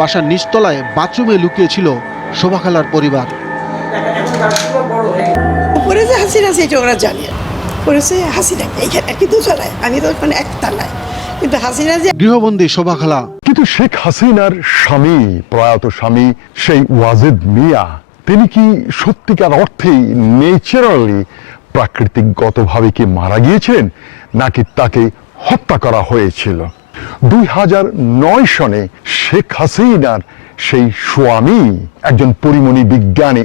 বাসার নিচতলায় বাথরুমে লুকিয়েছিল শোভা খালার পরিবার। করেছে হাসিনা, সেটা ওরা জানে করেছে হাসিনা এইখানে আর কি দুতলায়, আমি তো ওখানে একতলায়, কিন্তু হাসিনা যে গৃহবন্দী শোভা খালা। কিন্তু শেখ হাসিনার স্বামী, প্রয়াত স্বামী সেই ওয়াজেদ মিয়া, তিনি কি সত্যিকার অর্থেই ন্যাচারালি প্রাকৃতিকগতভাবে কি মারা গিয়েছেন, নাকি তাকে হত্যা করা হয়েছিল? 2009 সনে শেখ হাসিনার সেই স্বামী একজন পরিমণি বিজ্ঞানী,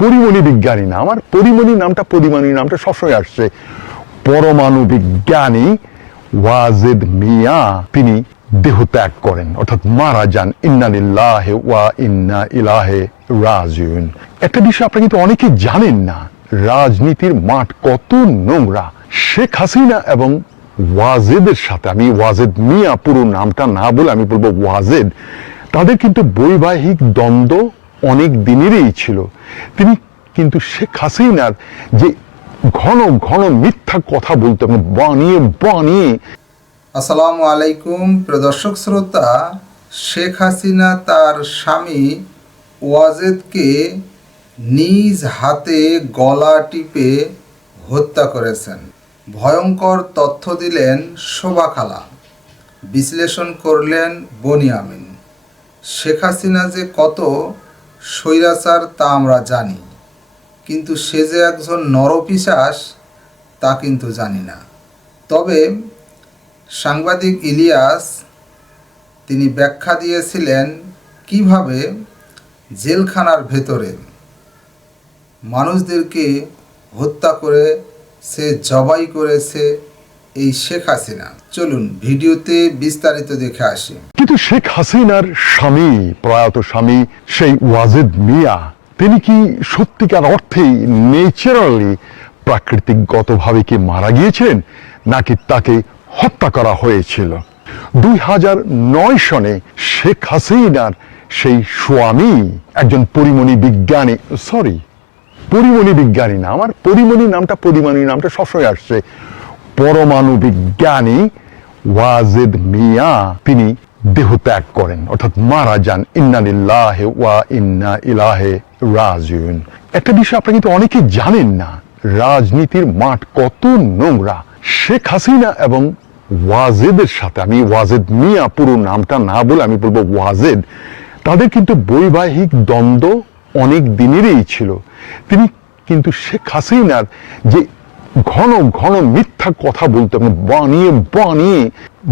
পরিমণি বিজ্ঞানী না, আমার পরিমণি নামটা সবসময় আসছে, পরমাণু বিজ্ঞানী ওয়াজেদ মিয়া তিনি দেহত্যাগ করেন, অর্থাৎ মারা যান। ইন্না লিল্লাহি ওয়া ইন্না ইলাইহি রাজিউন। একটা বিষয় আপনারা কিন্তু অনেকেই জানেন না, রাজনীতির মাঠ কত নোংরা। শেখ হাসিনা এবং ওয়াজেদের সাথে, আমি ওয়াজেদ মিয়া পুরো নামটা না বলে আমি বলবো ওয়াজেদ, তাদের কিন্তু বৈবাহিক দ্বন্দ্ব অনেক দিনেরই ছিল। তিনি কিন্তু শেখ হাসিনার যে ঘন ঘন মিথ্যা কথা বলতে বানিয়ে। আসসালামু আলাইকুম প্রিয় দর্শক শ্রোতা, শেখ হাসিনা তার স্বামী ওয়াজেদকে নিজ হাতে গলা টিপে হত্যা করেছেন। ভয়ঙ্কর তথ্য দিলেন শোভা খালা, বিশ্লেষণ করলেন বনিয়ামিন। শেখ হাসিনা যে কত স্বৈরাচার তা আমরা জানি, কিন্তু সে যে একজন নরপিশাচ তা কিন্তু জানি না। তবে সাংবাদিক ইলিয়াস তিনি ব্যাখ্যা দিয়েছিলেন কিভাবে জেলখানার ভেতরে মানুষদেরকে হত্যা করে সে জবাই করেছে এই শেখ হাসিনা। চলুন ভিডিওতে বিস্তারিত দেখে আসি। কিন্তু শেখ হাসিনার স্বামী, প্রয়াত স্বামী সেই ওয়াজেদ মিয়া, তিনি কি সত্যিকার অর্থেই ন্যাচারালি প্রাকৃতিকগতভাবে কি মারা গিয়েছেন, নাকি তাকে হত্যা করা হয়েছিল? 2009 সনে শেখ হাসিনার সেই স্বামী একজন পরিমণি বিজ্ঞানী, পরিমণি বিজ্ঞানী না, আমার পরিমণি নামটা সবসময় আসছে, পরমাণু বিজ্ঞানী ওয়াজেদ মিয়া তিনি দেহত্যাগ করেন, অর্থাৎ মারা যান। ইন্না লিল্লাহি ওয়া ইন্না ইলাইহি রাজিউন। একটা বিষয় আপনারা কিন্তু অনেকেই জানেন না, রাজনীতির মাঠ কত নোংরা। শেখ হাসিনা এবং ওয়াজেদের সাথে, আমি ওয়াজেদ মিয়া পুরো নামটা না বলে আমি বলবো ওয়াজেদ, তাদের কিন্তু বৈবাহিক দ্বন্দ্ব অনেক দিনেরই ছিল। তিনি কিন্তু শেখ হাসিনার যে ঘন ঘন মিথ্যা কথা বলতো এবং বানিয়ে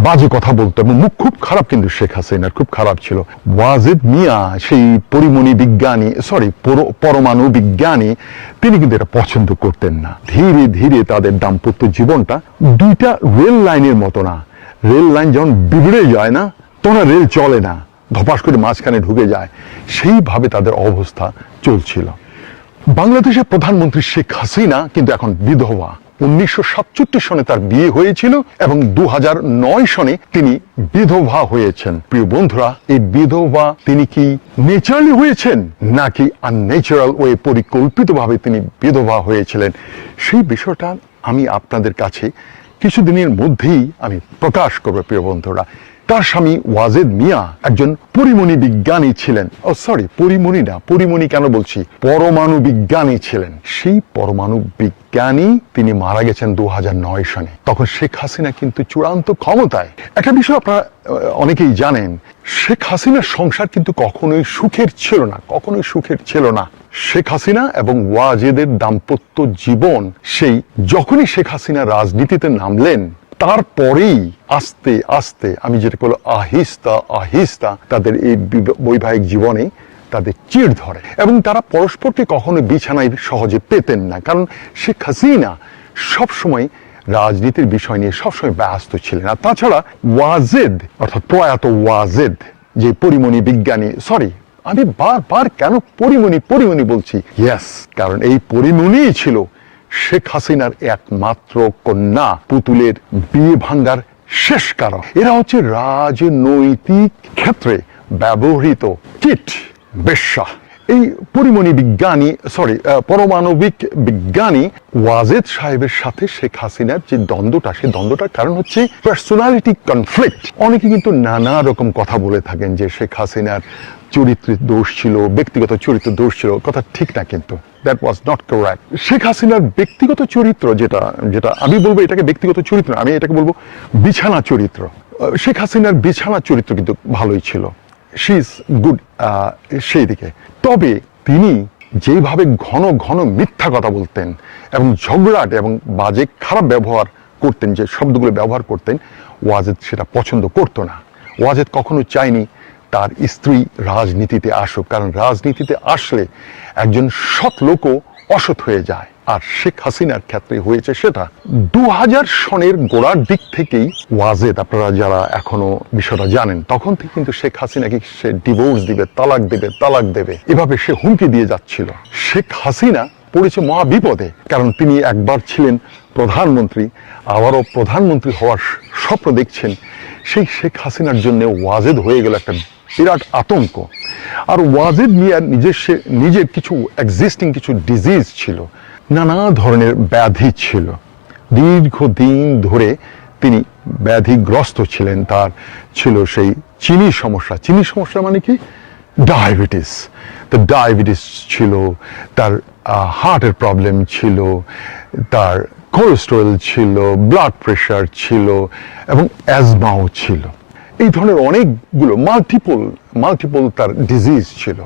বাজে কথা বলতো, এবং মুখ খুব খারাপ, কিন্তু শেখ হাসিনার খুব খারাপ ছিল। ওয়াজেদ মিয়া সেই পরিমণি বিজ্ঞানী, পরমাণু বিজ্ঞানী, তিনি কিন্তু এটা পছন্দ করতেন না। ধীরে ধীরে তাদের দাম্পত্য জীবনটা দুইটা রেল লাইনের মতো না, রেল লাইন যখন বিগড়ে যায় না, তখন রেল চলে না, ধপাস করে মাঝখানে ঢুকে যায়, সেইভাবে তাদের অবস্থা চলছিল। বাংলাদেশের প্রধানমন্ত্রী শেখ হাসিনা কিন্তু এখন বিধবা। 1967 সনে তার বিয়ে হয়েছিল এবং 2009 সনে তিনি বিধবা হয়েছেন। প্রিয় বন্ধুরা, এই বিধবা তিনি কি ন্যাচারালি হয়েছেন, নাকি আনন্যাচারাল ওয়ে পরিকল্পিতভাবে তিনি বিধবা হয়েছিলেন, সেই বিষয়টা আমি আপনাদের কাছে কিছুদিনের মধ্যেই আমি প্রকাশ করব। প্রিয় বন্ধুরা, তার স্বামী ওয়াজেদ মিয়া একজন পরিমণি বিজ্ঞানী ছিলেন। পরিমণি না, পরিমণি কেন বলছি, পরমাণু বিজ্ঞানী ছিলেন। সেই পরমাণু বিজ্ঞানী তিনি মারা গেছেন 2009 সনে। তখন শেখ হাসিনা কিন্তু চূড়ান্ত ক্ষমতায়। একটা বিষয় আপনারা অনেকেই জানেন, শেখ হাসিনার সংসার কিন্তু কখনোই সুখের ছিল না। শেখ হাসিনা এবং ওয়াজেদের দাম্পত্য জীবন, সেই যখনই শেখ হাসিনা রাজনীতিতে নামলেন, তারপরেই আস্তে আস্তে, আমি যেটা বলবো আহিস্তা তাদের এই বৈবাহিক জীবনে তাদের চিড় ধরে, এবং তারা পরস্পরকে কখনো বিছানায় সহজে পেতেন না, কারণ শেখ হাসিনা সবসময় রাজনীতির বিষয় নিয়ে সবসময় ব্যস্ত ছিলেন। আর তাছাড়া ওয়াজেদ, অর্থাৎ প্রয়াত ওয়াজেদ যে পরিমণি বিজ্ঞানী, আমি বারবার কেন পরিমণি বলছি, কারণ এই পরিমণিই ছিল শেখ হাসিনার একমাত্র কন্যা, পুতুলের বিয়ে ভাঙ্গার শেষ কারণ। এরা হচ্ছে রাজনৈতিক ক্ষেত্রে ব্যবহৃত কিট বেশ্যা। এই পারমাণবিক বিজ্ঞানী ওয়াজেদ সাহেবের সাথে শেখ হাসিনার যে দ্বন্দ্বটা, সেই দ্বন্দ্বটার কারণ হচ্ছে পার্সোনালিটি কনফ্লিক্ট। অনেকে কিন্তু নানা রকম কথা বলে থাকেন যে শেখ হাসিনার চরিত্রের দোষ ছিল, ব্যক্তিগত চরিত্র দোষ ছিল। কথা ঠিক না, কিন্তু that was not correct. Sheikh হাসিনার ব্যক্তিগত চরিত্র যেটা আমি বলবো, এটাকে ব্যক্তিগত চরিত্র, আমি এটাকে বলবো বিছানা চরিত্র। শেখ হাসিনার বিছানা চরিত্র কিন্তু ভালোই ছিল, শি ইজ গুড সেই দিকে। তবে তিনি যেভাবে ঘন ঘন মিথ্যা কথা বলতেন এবং ঝগড়াট এবং বাজে খারাপ ব্যবহার করতেন, যে শব্দগুলো ব্যবহার করতেন, ওয়াজেদ সেটা পছন্দ করতো না। ওয়াজেদ কখনো চায়নি তার স্ত্রী রাজনীতিতে আসুক, কারণ রাজনীতিতে আসলে একজন সৎ লোকও অসৎ হয়ে যায়। আর শেখ হাসিনার ক্ষেত্রে হয়েছে সেটা। 2000 সনের গোড়ার দিক থেকেই ওয়াজেদ, আপনারা যারা এখনো বিষয়টা জানেন, তখন থেকে কিন্তু শেখ হাসিনাকে সে ডিভোর্স দিবে, তালাক দেবে, এভাবে সে হুমকি দিয়ে যাচ্ছিল। শেখ হাসিনা পড়েছে মহা বিপদে, কারণ তিনি একবার ছিলেন প্রধানমন্ত্রী, আবারও প্রধানমন্ত্রী হওয়ার স্বপ্ন দেখছেন। সেই শেখ হাসিনার জন্য ওয়াজেদ হয়ে গেল একটা বিরাট আতঙ্ক। আর ওয়াজেদ মিয়ার নিজের কিছু এক্সিস্টিং কিছু ডিজিজ ছিল, নানা ধরনের ব্যাধি ছিল। দীর্ঘদিন ধরে তিনি ব্যাধিগ্রস্ত ছিলেন। তার ছিল সেই চিনি সমস্যা মানে কি, ডায়াবেটিস। তো ডায়াবেটিস ছিল, তার হার্টের প্রবলেম ছিল, তার কোলেস্টেরল ছিল, ব্লাড প্রেশার ছিল এবং অ্যাজমাও ছিল। এই ধরনের অনেকগুলো মাল্টিপল তার ডিজিজ ছিল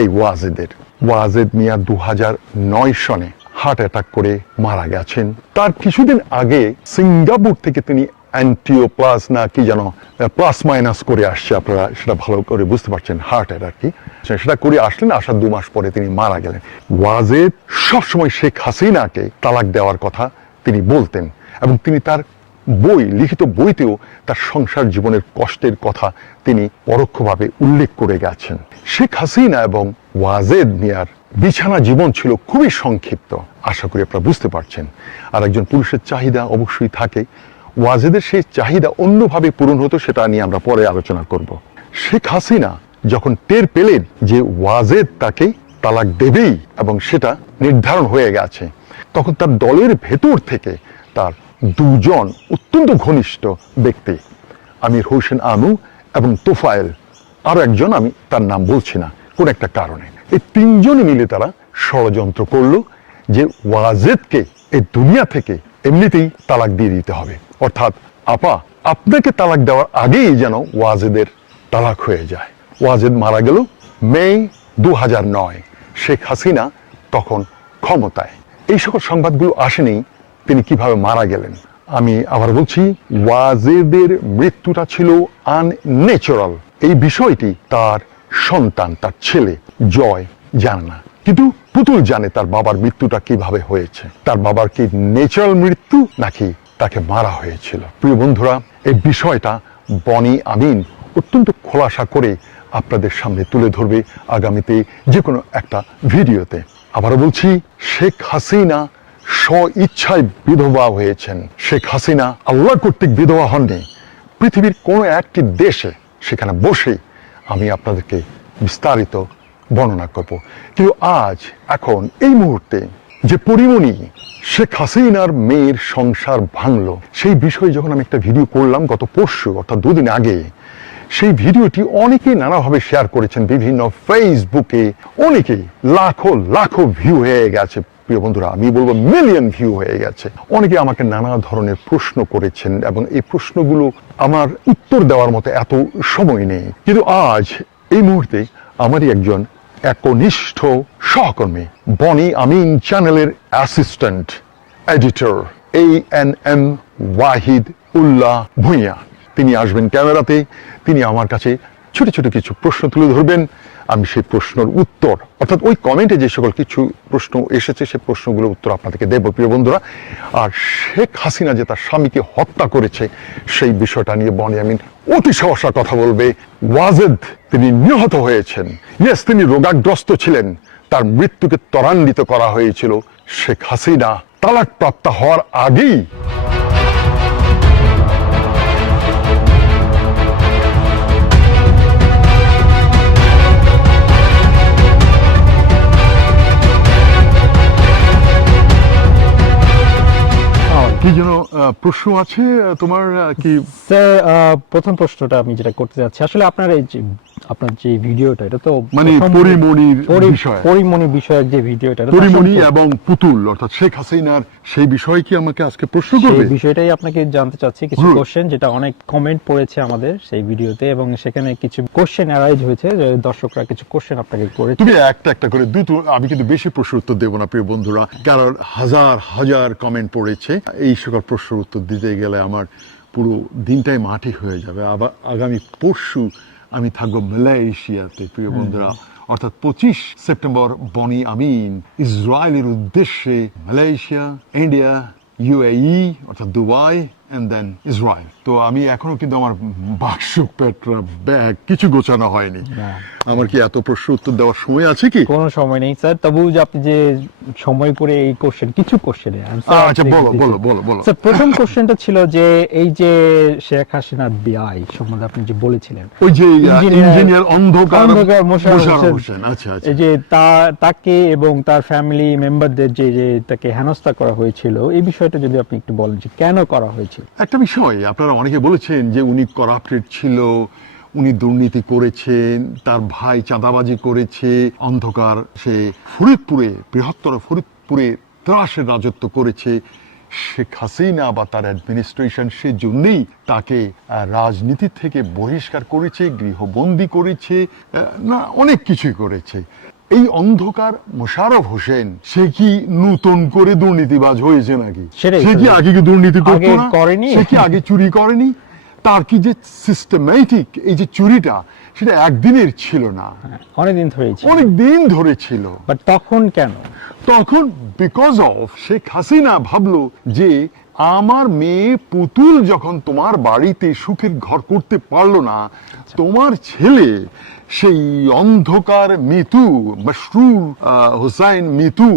এই ওয়াজেদের। ওয়াজেদ মিয়া 2009 সনে হার্ট অ্যাটাক করে মারা গেছেন। তার কিছুদিন আগে সিঙ্গাপুর থেকে তিনি অ্যান্টিওপ্লাস না কি যেন প্লাস মাইনাস করে আসছে, আপনারা সেটা ভালো করে বুঝতে পারছেন, হার্ট অ্যাটাক কি সেটা করে আসলেন। আসার 2 মাস পরে তিনি মারা গেলেন। ওয়াজেদ সবসময় শেখ হাসিনাকে তালাক দেওয়ার কথা তিনি বলতেন, এবং তিনি তার লিখিত বইতেও তার সংসার জীবনের কষ্টের কথা তিনি পরোক্ষভাবে উল্লেখ করে গেছেন। শেখ হাসিনা এবং ওয়াজেদ মিয়ার বিছানা জীবন ছিল খুবই সংক্ষিপ্ত, আশা করি আপনারা বুঝতে পারছেন। আর একজন পুরুষের চাহিদা অবশ্যই থাকে, ওয়াজেদের সেই চাহিদা অন্যভাবে পূরণ হতো, সেটা নিয়ে আমরা পরে আলোচনা করব। শেখ হাসিনা যখন টের পেলেন যে ওয়াজেদ তাকে তালাক দেবেই এবং সেটা নির্ধারণ হয়ে গেছে, তখন তার দলের ভেতর থেকে তার 2 জন অত্যন্ত ঘনিষ্ঠ ব্যক্তি, আমির হোসেন আনু এবং তোফায়েল, আরো একজন, আমি তার নাম বলছি না কোন একটা কারণে, এই 3 জন মিলে তারা ষড়যন্ত্র করলো যে ওয়াজেদকে এই দুনিয়া থেকে এমনিতেই তালাক দিয়ে দিতে হবে। অর্থাৎ আপা, আপনাকে তালাক দেওয়ার আগেই যেন ওয়াজেদের তালাক হয়ে যায়। ওয়াজেদ মারা গেল মে 2009। শেখ হাসিনা তখন ক্ষমতায়। এই সকল সংবাদগুলো আসেনি তিনি কিভাবে মারা গেলেন। আমি আবার বলছি, ওয়াজেদের মৃত্যুটা ছিল আনন্যাচারাল। এই বিষয়টি তার সন্তান, তার ছেলে জয় জানে না, কিন্তু পুতুল জানে তার বাবার মৃত্যুটা কিভাবে হয়েছে। তার বাবার কি ন্যাচারাল মৃত্যু নাকি তাকে মারা হয়েছিল। প্রিয় বন্ধুরা, এই বিষয়টা বনি আমিন অত্যন্ত খোলাসা করে আপনাদের সামনে তুলে ধরবে আগামীতে যে কোনো একটা ভিডিওতে। আবারও বলছি, শেখ হাসিনা স্ব-ইচ্ছায় বিধবা হয়েছেন। শেখ হাসিনা আল্লাহ কর্তৃক বিধবা হননি। পৃথিবীর কোনো একটি দেশে সেখানে বসে আমি আপনাদেরকে বিস্তারিত বর্ণনা করব। কিন্তু এখন এই মুহূর্তে যে পরিমণি শেখ হাসিনার মেয়ের সংসার ভাঙলো, সেই বিষয়ে যখন আমি একটা ভিডিও করলাম গত পরশু, অর্থাৎ 2 দিন আগে, সেই ভিডিওটি অনেকেই নানাভাবে শেয়ার করেছেন বিভিন্ন ফেসবুকে, অনেকেই লাখো ভিউ হয়ে গেছে। প্রিয় বন্ধুরা, আমি বলবো মিলিয়ন ভিউ হয়ে গেছে। অনেকে আমাকে নানা ধরনের প্রশ্ন করেছেন এবং এই প্রশ্নগুলো আমার উত্তর দেওয়ার মতো এত সময় নেই। কিন্তু আজ এই মুহূর্তে আমারই একজন একনিষ্ঠ সহকর্মী, বনি আমিন চ্যানেলের অ্যাসিস্ট্যান্ট এডিটর ANM ওয়াহিদ উল্লাহ ভূঁইয়া, তিনি আসবেন ক্যামেরাতে। তিনি আমার কাছে ছোট ছোট কিছু প্রশ্ন তুলে ধরবেন। আমি সেই প্রশ্নের উত্তর, অর্থাৎ ওই কমেন্টে যে সকল কিছু প্রশ্ন এসেছে সেই প্রশ্নগুলোর উত্তর আপনাদেরকে দেব প্রিয় বন্ধুরা। আর শেখ হাসিনা যে তার স্বামীকে হত্যা করেছে সেই বিষয়টা নিয়ে বনি আমিন অতি সহসা কথা বলবে। ওয়াজেদ তিনি নিহত হয়েছেন, ইয়েস, তিনি রোগাগ্রস্ত ছিলেন, তার মৃত্যুকে ত্বরান্বিত করা হয়েছিল শেখ হাসিনা তালাক প্রাপ্ত হওয়ার আগেই। প্রশ্ন আছে তোমার কি? স্যার প্রথম প্রশ্নটা আমি যেটা করতে যাচ্ছি, আসলে আপনার এই যে আপনার যে ভিডিওটা, এটা তো মানে পরিমণির বিষয়, পরিমণি বিষয়ক যে ভিডিওটা, এটা তো পরিমণি এবং পুতুল অর্থাৎ শেখ হাসিনার সেই বিষয় কি আমাকে আজকে প্রশ্ন করবে? সেই বিষয়টাই আপনাকে জানতে চাচ্ছি, কিছু কোশ্চেন যেটা অনেক কমেন্ট পড়েছে আমাদের সেই ভিডিওতে, এবং সেখানে কিছু কোশ্চেন অ্যারাইজ হয়েছে, যে দর্শকরা কিছু কোশ্চেন আপনাকে করেছে। তুমি একটা একটা করে আমি কিন্তু বেশি প্রশ্ন উত্তর দেবো না প্রিয় বন্ধুরা, কারণ হাজার হাজার কমেন্ট পড়েছে। এই সকল প্রশ্নের উত্তর দিতে গেলে আমার পুরো দিনটাই মাটি হয়ে যাবে। আবার আগামী পরশু আমি থাকবো মালয়েশিয়াতে প্রিয় বন্ধুরা, অর্থাৎ 25 সেপ্টেম্বর বনি আমিন ইসরায়েলের উদ্দেশ্যে মালয়েশিয়া, ইন্ডিয়া, UAE অর্থাৎ দুবাই এন্ড দেন ইসরায়েল। তো আমি এখনো কিন্তু আমার বাক্স, পেট্রা, ব্যাগ কিছু গোছানো হয়নি। আমার কি এত প্রশ্ন উত্তর দেওয়ার সময় আছে কি? কোনো সময় নেই স্যার, তবু যে আপনি যে সময় করে এই কোশ্চেন, কিছু কোশ্চেনে আচ্ছা বলো। স্যার প্রথম কোশ্চেনটা ছিল যে এই যে শেখ হাসিনার বিআই সম্বন্ধে আপনি যে বলেছিলেন, ওই যে ইঞ্জিনিয়ার অন্ধকার মোশাররফ হোসেন, আচ্ছা এই যে তাকে এবং তার ফ্যামিলি মেম্বারদের যে তাকে হেনস্থা করা হয়েছিল, এই বিষয়টা যদি আপনি একটু বলেন যে কেন করা হয়েছিল। একটা বিষয় আপনারা অনেকে বলেছেন যে উনি করাপ্টেড ছিল, উনি দুর্নীতি করেছেন, তার ভাই চাঁদাবাজি করেছে, অন্ধকার সে ফরিদপুরে, বৃহত্তর ফরিদপুরে ত্রাসের রাজত্ব করেছে। শেখ হাসিনা বা তার অ্যাডমিনিস্ট্রেশন সেজন্যই তাকে রাজনীতি থেকে বহিষ্কার করেছে, গৃহবন্দী করেছে, না অনেক কিছুই করেছে। এই অন্ধকার মোশাররফ হোসেন সে কি নতুন করে দুর্নীতিবাজ হয়েছে নাকি? সে কি আগে কি দুর্নীতি করতো না? সে কি আগে চুরি করেনি? তার কি যে সিস্টেমেটিক এই যে চুরিটা, সেটা একদিনের ছিল না, অনেক দিন ধরে ছিল। বাট তখন কেন? তখন বিকজ অফ শেখ হাসিনা ভাবলো যে আমার মেয়ে পুতুল যখন তোমার বাড়িতে সুখের ঘর করতে পারলো না, তোমার ছেলে সেই অন্ধকার মিতু মশরুর হোসাইন মিতু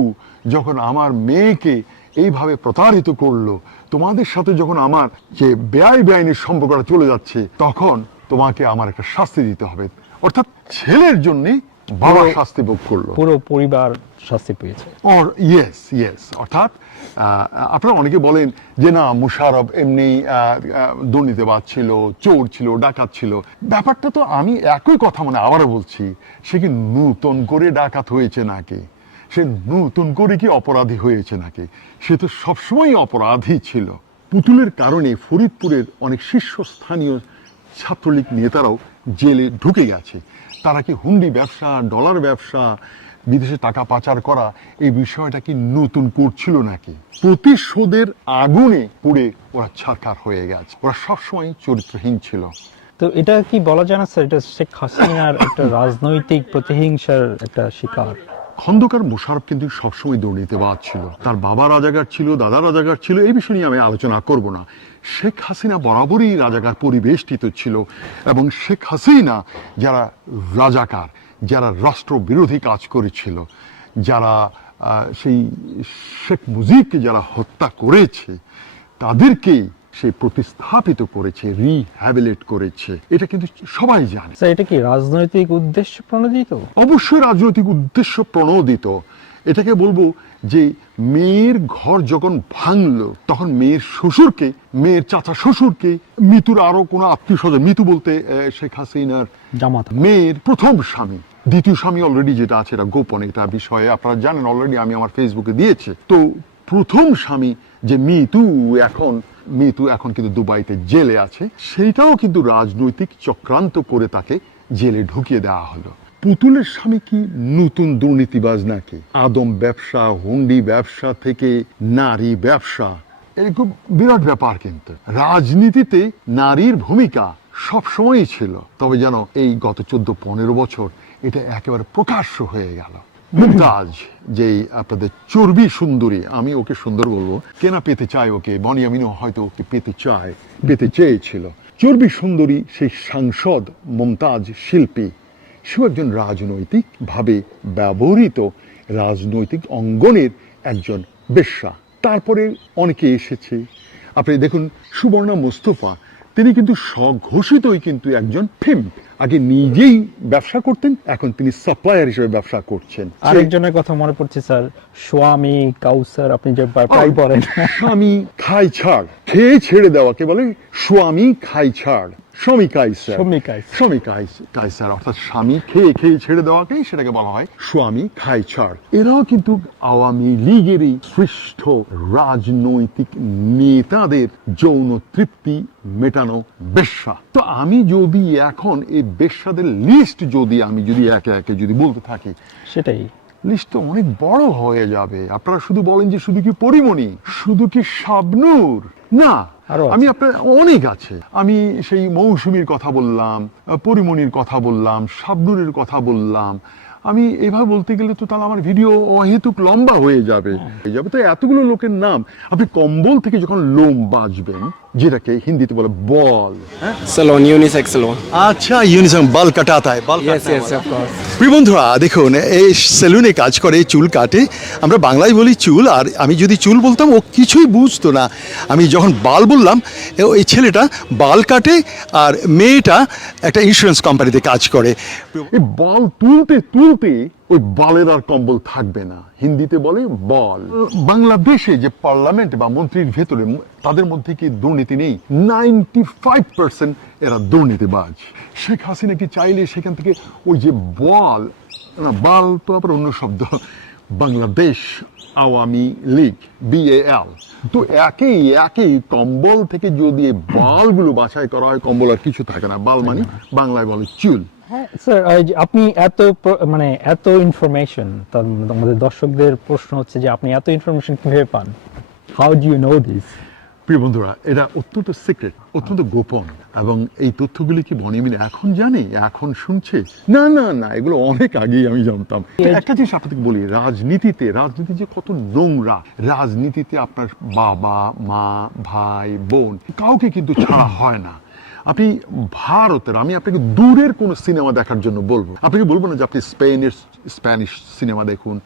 যখন আমার মেয়েকে এইভাবে প্রতারিত করলো, তোমাদের সাথে যখন আমার যে বেআইনের সম্পর্কটা চলে যাচ্ছে, তখন তোমাকে আমার একটা শাস্তি দিতে হবে। অর্থাৎ ছেলের জন্য বাবা শাস্তি ভোগ করলো, পুরো পরিবার শাস্তি পেয়েছে। ইয়েস অর্থাৎ আপনারা অনেকে বলেন যে না মোশাররফ এমনি দুর্নীতিবাজ ছিল, চোর ছিল, ডাকাত ছিল। ব্যাপারটা তো আমি একই কথা আবারও বলছি, সে কি নতুন করে ডাকাত হয়েছে নাকি? সে নতুন করে কি অপরাধী হয়েছে নাকি? সে তো সবসময় অপরাধী ছিল। পুতুলের কারণে ফরিদপুরের অনেক শীর্ষস্থানীয় ছাত্রলীগ নেতারাও জেলে ঢুকে গেছে। তারা কি হুন্ডি ব্যবসা, ডলার ব্যবসা, বিদেশে টাকা পাচার করা, এই বিষয়টা কি নতুন করছিল নাকি? প্রতিশোধের আগুনে পুড়ে ওরা ছারখার হয়ে গেছে। ওরা সবসময় চরিত্রহীন ছিল। তো এটা কি বলা যায় না স্যার, এটা শেখ হাসিনার একটা রাজনৈতিক প্রতিহিংসার একটা শিকার? খন্দকার মোশাররফ কিন্তু সবসময় দুর্নীতিবাজ ছিল, তার বাবা রাজাকার ছিল, দাদা রাজাকার ছিল, এই বিষয় নিয়ে আমি আলোচনা করব না। শেখ হাসিনা বরাবরই রাজাকার পরিবেষ্টিত ছিল, এবং শেখ হাসিনা যারা রাজাকার, যারা রাষ্ট্রবিরোধী কাজ করেছিল, যারা সেই শেখ মুজিবকে যারা হত্যা করেছে, তাদেরকে সে প্রতিস্থাপিত করেছে, রিহ্যাবিলিট করেছে। এটা কিন্তু সবাই জানে। স্যার এটা কি রাজনৈতিক উদ্দেশ্য প্রণোদিত? অবশ্যই রাজনৈতিক উদ্দেশ্য প্রণোদিত। এটাকে বলবো যে মেয়ের ঘর যখন ভাঙলো, তখন মেয়ের শ্বশুরকে, মেয়ের চাচা শ্বশুরকে, মিতুর আরো কোনো আত্মীয় স্বজন, মিতু বলতে শেখ হাসিনার জামাতা, মেয়ের প্রথম স্বামী, দ্বিতীয় স্বামী অলরেডি যেটা আছে এটা গোপন, এটা বিষয়ে আপনারা জানেন, অলরেডি আমি আমার ফেসবুকে দিয়েছি। তো প্রথম স্বামী যে মিতু এখন কিন্তু দুবাইতে জেলে আছে, সেইটাও কিন্তু রাজনৈতিক চক্রান্ত করে তাকে জেলে ঢুকিয়ে দেওয়া হলো। পুতুলের স্বামী কি নতুন দুর্নীতিবাজ নাকি? আদম ব্যবসা, হুন্ডি ব্যবসা থেকে নারী ব্যবসা, এই খুব বিরাট ব্যাপার। কিন্তু রাজনীতিতে নারীর ভূমিকা সবসময়ই ছিল, তবে যেন এই গত 14-15 বছর এটা একেবারে প্রকাশ্য হয়ে গেল। মুমতাজ যেই আপনাদের চর্বি সুন্দরী, আমি ওকে সুন্দর বলবো, কেনা পেতে চায় ওকে, বনি আমিনও হয়তো ওকে পেতে চেয়েছিল। চর্বি সুন্দরী সেই সাংসদ মুমতাজ শিল্পী, সে একজন রাজনৈতিক ভাবে ব্যবহৃত রাজনৈতিক অঙ্গনের একজন বেশ্যা। তারপরে অনেকে এসেছে, আপনি দেখুন সুবর্ণা মুস্তফা, তিনি কিন্তু স্বঘোষিতই কিন্তু একজন পিম্প। আগে নিজেই ব্যবসা করতেন, এখন তিনি সাপ্লায়ার হিসেবে ব্যবসা করছেন। আরেকজনের কথা মনে পড়ছে স্যার, স্বামী কাউসার, আপনি যে প্রায় বলেন। স্বামী খাই ছাড়, খেয়ে ছেড়ে দেওয়াকে বলে স্বামী খাই ছাড়, স্বামী কাইসার। স্বামী কাইসার অর্থাৎ স্বামী খেয়ে খেয়ে ছেড়ে দেওয়াকে সেটাকে বলা হয় স্বামী খাই ছাড়। এরাও কিন্তু আওয়ামী লীগেরই সৃষ্ট রাজনৈতিক নেতাদের যৌন তৃপ্তি মেটানো বেশ্যা। তো আমি যদি এখন এই বেশ্যাদের লিস্ট আমি যদি একে একে যদি বলতে থাকি, সেটাই লিস্ট তো অনেক বড় হয়ে যাবে। আপনারা শুধু বলেন যে শুধু কি পরিমণি, শুধু কি শাবনূর, না, আমি আপনার অনেক আছে। আমি সেই মৌসুমীর কথা বললাম, পরিমণির কথা বললাম, শাবনূরের কথা বললাম। আমি এভাবে বলতে গেলে তো তাহলে আমার ভিডিও অহেতুক লম্বা হয়ে যাবে। তো এতগুলো লোকের নাম, আপনি কম্বল থেকে যখন লোম বাজবেন, যেটাকে হিন্দিতে বলে বল, सैलून यूनिसेक्स सैलून। আচ্ছা, ইউনিসেক্স বাল কাটাতা হয়, বাল यस यस ऑफ कोर्स। প্রিয় বন্ধুরা দেখুন, এই সেলুনে কাজ করে, চুল কাটে। আমরা বাংলায় বলি চুল, আর আমি যদি চুল বলতাম ও কিছুই বুঝতো না। আমি যখন বাল বললাম, এই ছেলেটা বাল কাটে আর মেয়েটা একটা ইন্স্যুরেন্স কোম্পানিতে কাজ করে। এই বল তুলতে তুলতে ওই বালের আর কম্বল থাকবে না, হিন্দিতে বলে বল। বাংলাদেশে যে পার্লামেন্ট বা মন্ত্রীর ভেতরে, তাদের মধ্যে কি দুর্নীতি নেই? 95% এরা দুর্নীতিবাজ। শেখ হাসিনা কি চাইলে সেখান থেকে ওই যে বল, না বাল তো আবার অন্য শব্দ, বাংলাদেশ আওয়ামী লীগ BAL, তো একই কম্বল থেকে যদি এই বালগুলো বাছাই করা হয়, কম্বল আর কিছু থাকে না। বাল মানে বাংলায় বলে চুল। হ্যাঁ স্যার, আপনি এত ইনফরমেশন, আমাদের দর্শকদের প্রশ্ন হচ্ছে যে আপনি এত ইনফরমেশন কিভাবে পান? How do you know this? প্রিয় বন্ধুরা, এটা অত্যন্ত সিক্রেট, অত্যন্ত গোপন। এবং এই তথ্যগুলি কি বনিমিন এখন জানে, এখন শুনছে? না না না, এগুলো অনেক আগেই আমি জানতাম। একটা জিনিস আপনাদেরকে বলি, রাজনীতি যে কত নোংরা। রাজনীতিতে আপনার বাবা মা ভাই বোন কাউকে কিন্তু ছাড়া হয় না। আপনি ভারতের, আমি আপনাকে দূরের কোনো সিনেমা দেখার জন্য বলবো, আপনাকে বলবো না যে আপনি স্প্যানিশ সিনেমা দেখুন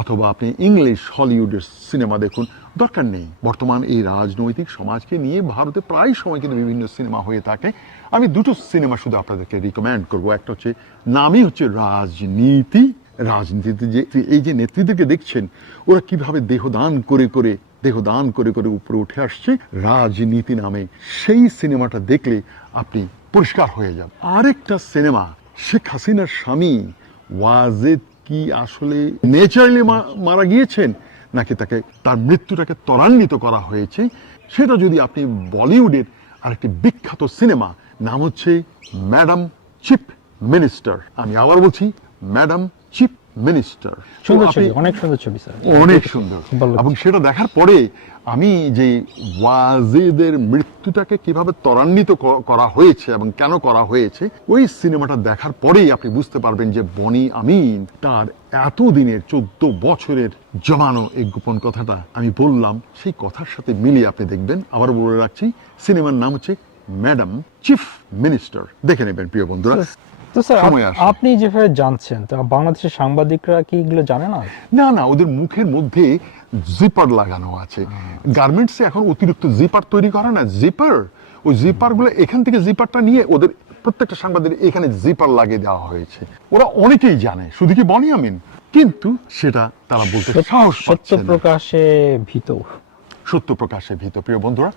অথবা আপনি ইংলিশ হলিউডের সিনেমা দেখুন, দরকার নেই। বর্তমান এই রাজনৈতিক সমাজকে নিয়ে ভারতে প্রায় সময় কিন্তু বিভিন্ন সিনেমা হয়ে থাকে। আমি দুটো সিনেমা শুধু আপনাদেরকে রিকমেন্ড করবো। একটা হচ্ছে, নামই হচ্ছে রাজনীতি। রাজনীতিতে যে এই যে নেত্রীদেরকে দেখছেন, ওরা কিভাবে দেহদান করে করে উপরে উঠে আসছে রাজনীতি নামে, সেই সিনেমাটা দেখলে আপনি পরিষ্কার হয়ে যান। আরেকটা সিনেমা, শেখ হাসিনার স্বামী ওয়াজেদ কি আসলে ন্যাচারালি মারা গিয়েছেন, নাকি তার মৃত্যুটাকে ত্বরান্বিত করা হয়েছে, সেটা যদি আপনি বলিউডের আরেকটি বিখ্যাত সিনেমা, নাম হচ্ছে ম্যাডাম চিফ মিনিস্টার। আমি আবার বলছি, ম্যাডাম চিফ মিনিস্টার। অনেক সুন্দর ছবি স্যার, অনেক সুন্দর। এবং সেটা দেখার পরে আমি যে ওয়াজেদের মৃত্যুটাকে কিভাবে ত্বরান্বিত করা হয়েছে এবং কেন করা হয়েছে, ওই সিনেমাটা দেখার পরেই আপনি বুঝতে পারবেন যে বনি আমিন তার এতদিনের 14 বছরের জমানো এই গোপন কথাটা আমি বললাম, সেই কথার সাথে মিলিয়ে আপনি দেখবেন। আবার বলে রাখছি, সিনেমার নাম হচ্ছে ম্যাডাম চিফ মিনিস্টার। দেখে নেবেন প্রিয় বন্ধুরা। তো স্যার, আপনি যেভাবে জানছেন, তো বাংলাদেশের সাংবাদিকরা কি এগুলো জানে না? না, ওদের মুখের মধ্যে জিপার লাগানো আছে। গার্মেন্টসে এখন অতিরিক্ত জিপার তৈরি করে না, ওই জিপারগুলো এখান থেকে জিপারটা নিয়ে ওদের প্রত্যেকটা সাংবাদিক এখানে জিপার লাগিয়ে দেওয়া হয়েছে। ওরা অনেকেই জানে, শুধু কি বনি আমিন, কিন্তু সেটা তারা বলতে সাহস পাচ্ছে না। সত্য প্রকাশে ভীত। প্রিয় বন্ধুরা,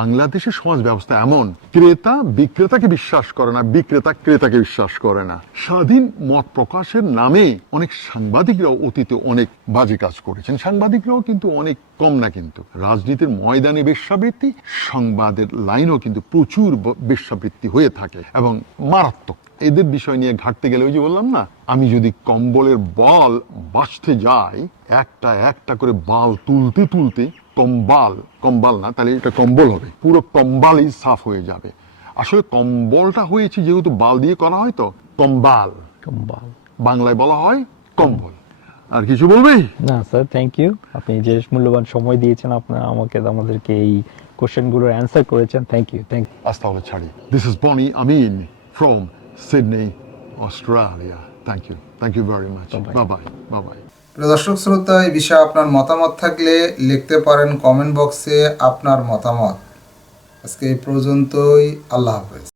বাংলাদেশের সমাজ ব্যবস্থা এমন, ক্রেতা বিক্রেতাকে বিশ্বাস করে না, বিক্রেতা ক্রেতাকে বিশ্বাস করে না। স্বাধীন মত প্রকাশের নামে অনেক সাংবাদিকরাও অতীতে অনেক বাজে কাজ করেছেন। সাংবাদিকরাও কিন্তু অনেক কম না, কিন্তু রাজনীতির ময়দানে বেশ্যাবৃত্তি, সংবাদের লাইনেও কিন্তু প্রচুর বেশ্যাবৃত্তি হয়ে থাকে এবং মারাত্মক। এদের বিষয় নিয়ে ঘাটতে গেলে, ওই যে বললাম না, আমি যদি কম্বলের বল বাঁচতে যাই, একটা করে বাল তুলতে কম্বাল না, তাহলে এটা কম্বল হবে, পুরো কম্বালই সাফ হয়ে যাবে। আসলে কম্বলটা হয়েছে যেহেতু বাল দিয়ে করা হয়, তো কম্বাল, বাংলায় বলা হয় কম্বল। আর কিছু বলবে? না স্যার, থ্যাংক ইউ। আপনি যে মূল্যবান সময় দিয়েছেন, আপনারা আমাদেরকে এই কোশ্চেনগুলোর অ্যান্সার করেছেন, থ্যাংক ইউ। আজ তাহলে ছাড়ি। This is Boni Amin from Sydney, Australia. Thank you very much. Bye. দর্শক শ্রোতা, এই বিষয়ে আপনার মতামত থাকলে লিখতে পারেন কমেন্ট বক্সে আপনার মতামত। আজকে এই পর্যন্তই। আল্লাহ হাফেজ।